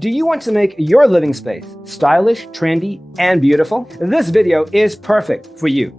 Do you want to make your living space stylish, trendy, and beautiful? This video is perfect for you.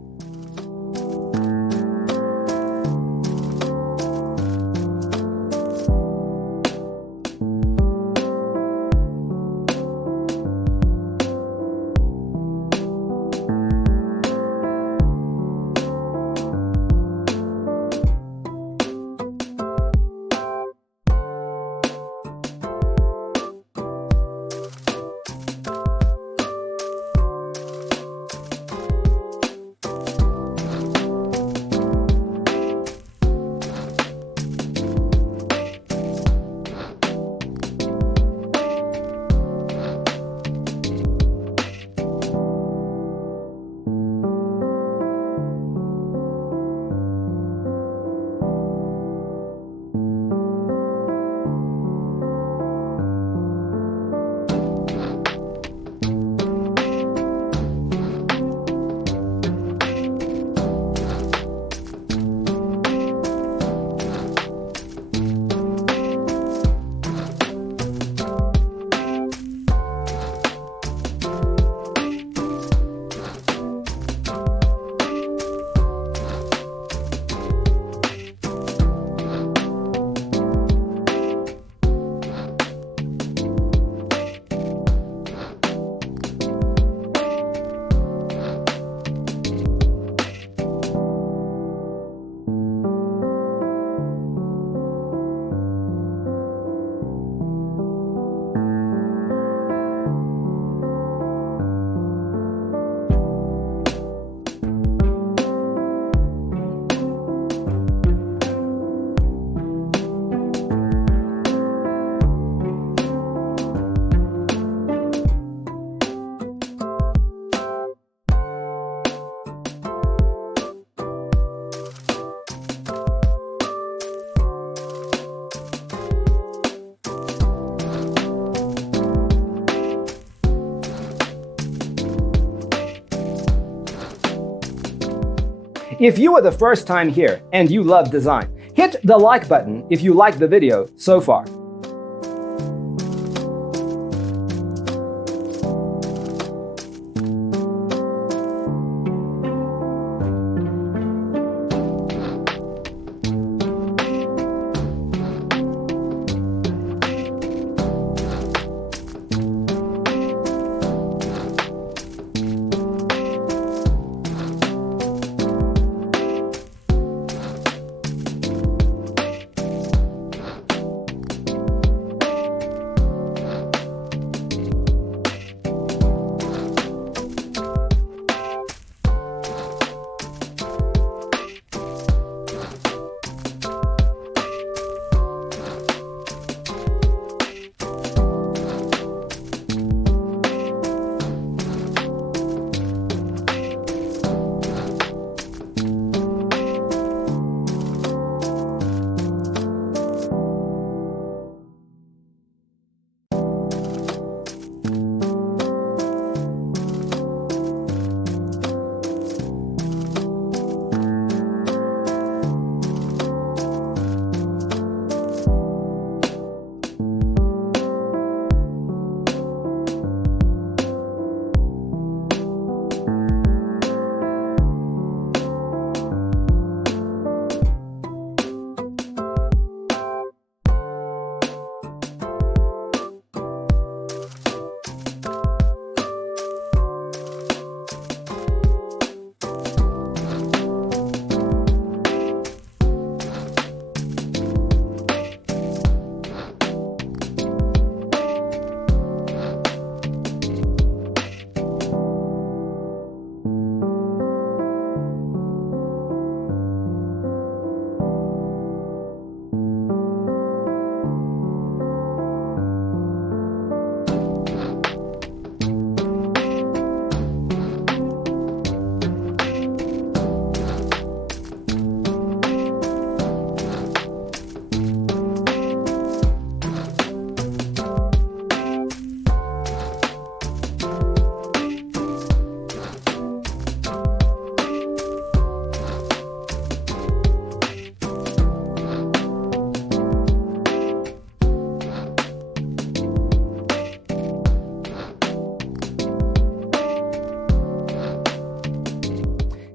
If you are the first time here and you love design, hit the like button if you like the video so far.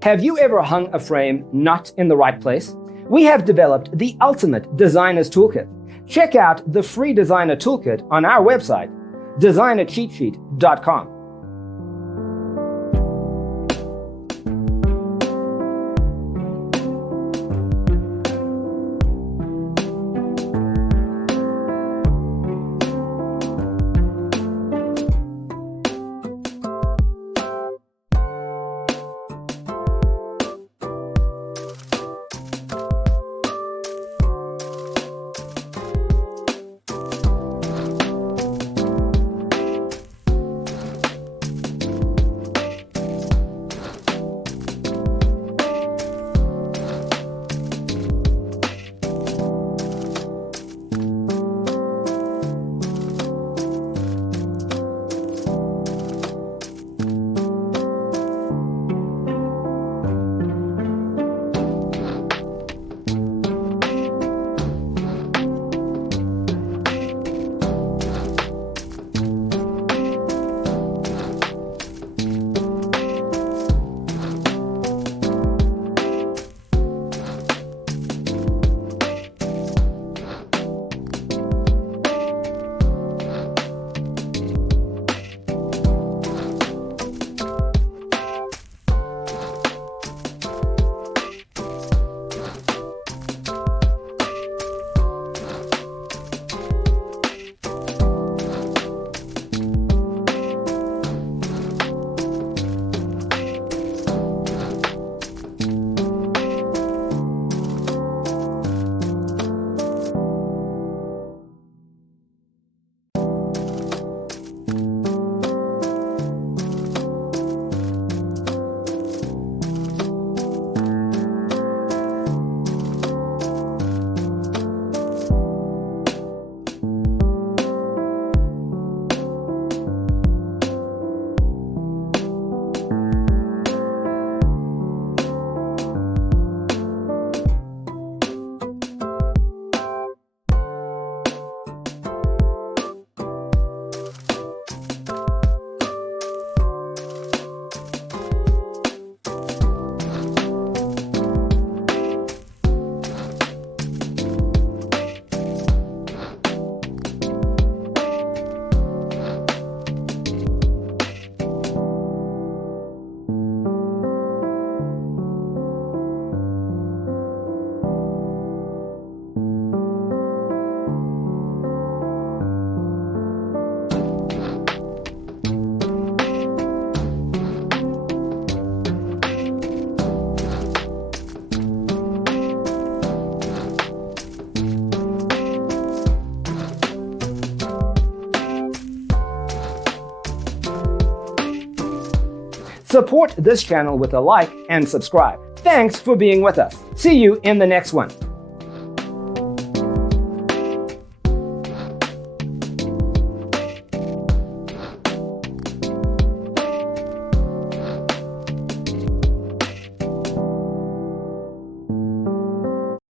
Have you ever hung a frame not in the right place? We have developed the ultimate designer's toolkit. Check out the free designer toolkit on our website, designercheatsheet.com. Support this channel with a like and subscribe. Thanks for being with us. See you in the next one.